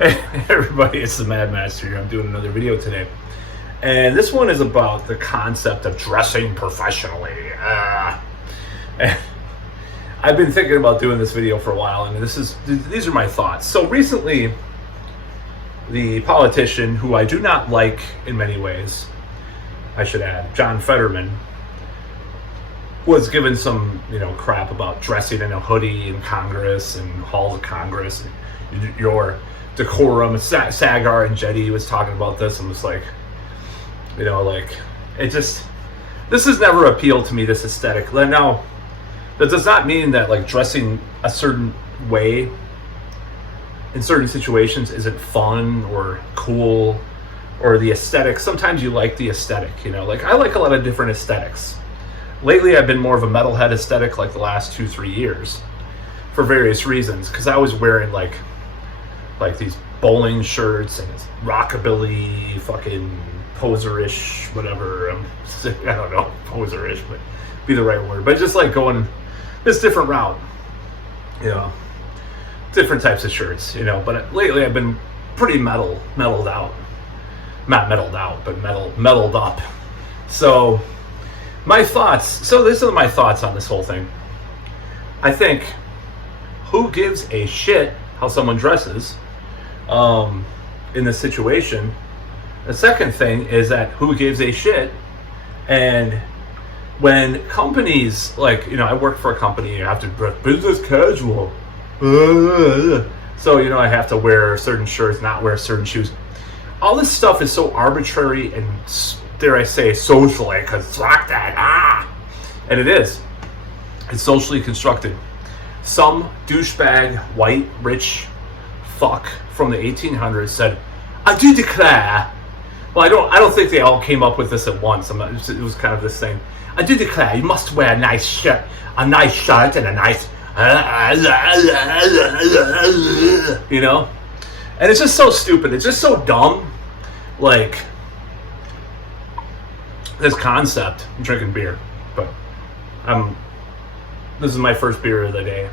Hey everybody, it's the Mad Master here. I'm doing another video today. And this one is about the concept of dressing professionally. And I've been thinking about doing this video for a while, and these are my thoughts. So recently, the politician, who I do not like in many ways, I should add, John Fetterman, was given some, crap about dressing in a hoodie in Congress and halls of Congress, and your decorum. Sagar and Jetty was talking about this, and was like, this has never appealed to me, this aesthetic. Now, that does not mean that like dressing a certain way in certain situations isn't fun or cool, or the aesthetic. Sometimes you like the aesthetic, I like a lot of different aesthetics. Lately, I've been more of a metalhead aesthetic, like the last 2-3 years, for various reasons. Because I was wearing like these bowling shirts and rockabilly, fucking poser-ish, whatever. I don't know, poser-ish, but be the right word. But just like going this different route, different types of shirts, But lately, I've been pretty mellowed out. Not metaled out, but metaled up. So my thoughts. So these are my thoughts on this whole thing. I think, who gives a shit how someone dresses in this situation? The second thing is that who gives a shit, and when companies, I work for a company, you have to dress business casual. So, I have to wear certain shirts, not wear certain shoes. All this stuff is so arbitrary and, dare I say, socially constructed. And it is. It's socially constructed. Some douchebag, white, rich fuck from the 1800s said, "I do declare." Well, I don't think they all came up with this at once. It was kind of this thing. "I do declare you must wear a nice shirt and a nice, And it's just so stupid. It's just so dumb. This concept. I'm drinking beer, but this is my first beer of the day.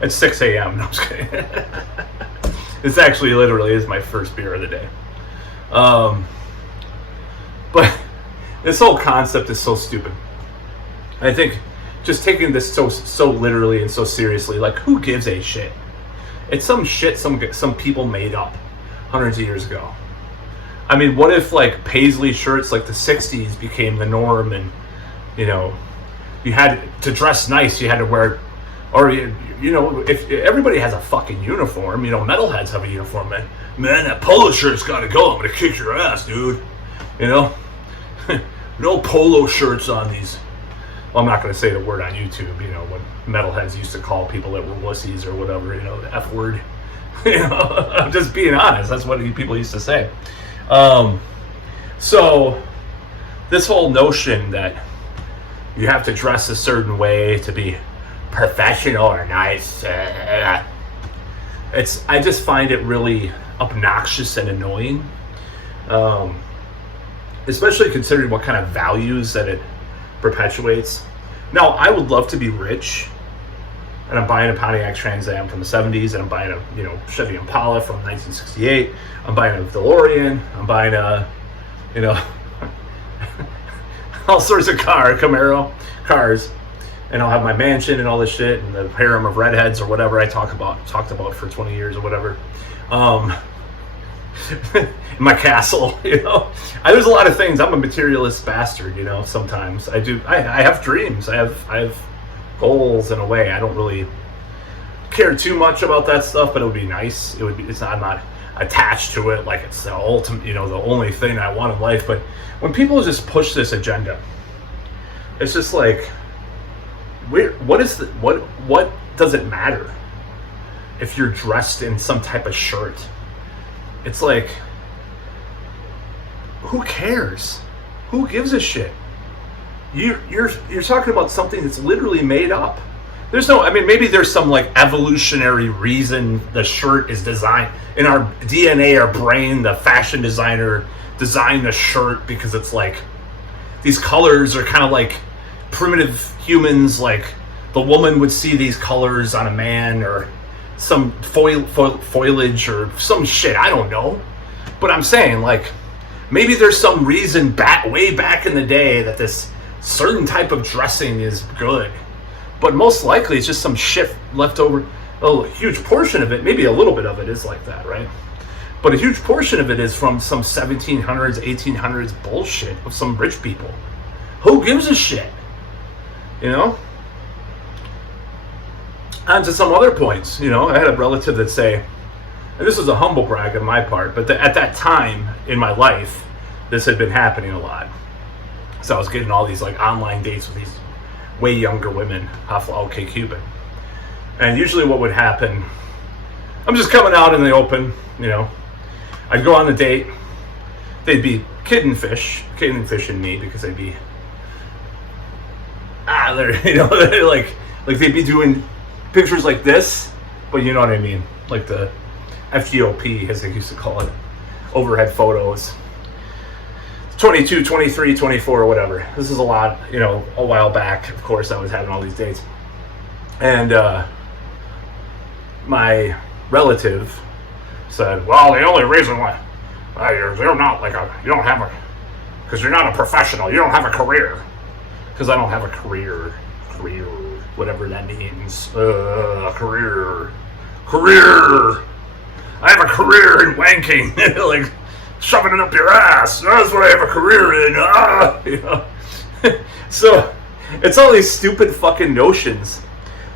It's 6 a.m. No, I'm just kidding. This actually literally is my first beer of the day. But this whole concept is so stupid. I think just taking this so literally and so seriously, who gives a shit? It's some shit some people made up hundreds of years ago. I mean, what if paisley shirts like the 60s became the norm, and you had to dress nice, you had to wear, or if everybody has a fucking uniform, metalheads have a uniform, man, that polo shirt's gotta go, I'm gonna kick your ass, dude. No polo shirts on these. Well, I'm not gonna say the word on YouTube, when metalheads used to call people that were wussies or whatever, the F word. I'm just being honest, that's what people used to say. So this whole notion that you have to dress a certain way to be professional or nice, I just find it really obnoxious and annoying, especially considering what kind of values that it perpetuates. Now, I would love to be rich, and I'm buying a Pontiac Trans Am from the 70s, and I'm buying a Chevy Impala from 1968. I'm buying a DeLorean. I'm buying all sorts of cars, and I'll have my mansion and all this shit, and the harem of redheads or whatever I talked about for 20 years or whatever. My castle, there's a lot of things. I'm a materialist bastard, sometimes I have dreams. I have goals in a way. I don't really care too much about that stuff, but it would be nice. I'm not attached to it like it's the ultimate, the only thing I want in life. But when people just push this agenda, it's just what does it matter if you're dressed in some type of shirt? It's who cares? Who gives a shit? You're talking about something that's literally made up. Maybe there's some evolutionary reason the shirt is designed in our DNA, our brain. The fashion designer designed the shirt because it's these colors are kind of primitive humans. The woman would see these colors on a man, or some foliage or some shit. I don't know. But I'm saying, like, maybe there's some reason way back in the day that this certain type of dressing is good. But most likely it's just some shit left over. A huge portion of it, maybe a little bit of it is like that, right? But a huge portion of it is from some 1700s, 1800s bullshit of some rich people. Who gives a shit? You know? On to some other points. You know, I had a relative that say, and this is a humble brag on my part, but at that time in my life, this had been happening a lot. So I was getting all these like online dates with these way younger women off of OkCupid. And usually what would happen, I'm just coming out in the open, you know. I'd go on the date. They'd be kidding fishing me because they'd be, they're like they'd be doing pictures like this, but you know what I mean, like the FGOP, as they used to call it, overhead photos. 22, 23, 24, or whatever. This is a lot, you know, a while back. Of course, I was having all these dates. And my relative said, well, the only reason why you're not like you don't have a, because you're not a professional, you don't have a career. Because I don't have a career, whatever that means. Career. I have a career in wanking, like shoving it up your ass. That's what I have a career in. You know? So it's all these stupid fucking notions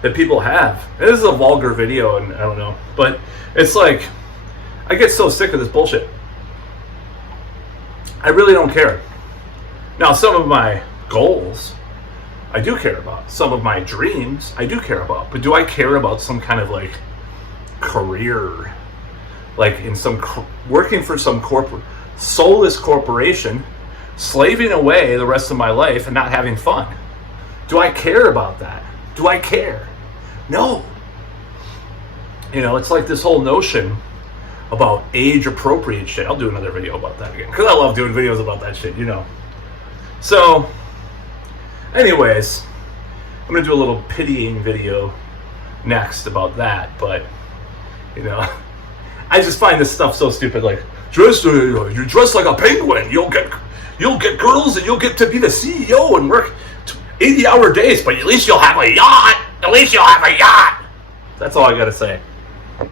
that people have. And this is a vulgar video, and I don't know, but it's like, I get so sick of this bullshit. I really don't care. Now, some of my goals I do care about. Some of my dreams I do care about. But do I care about some kind of like career, like in some working for some soulless corporation, slaving away the rest of my life and not having fun? Do I care about that? Do I care? No. You know, it's like this whole notion about age appropriate shit. I'll do another video about that again, because I love doing videos about that shit, you know. So anyways, I'm going to do a little pitying video next about that, but, you know, I just find this stuff so stupid, like, you dress like a penguin, you'll get girls, and you'll get to be the CEO and work 80-hour days, but at least you'll have a yacht. At least you'll have a yacht. That's all I got to say.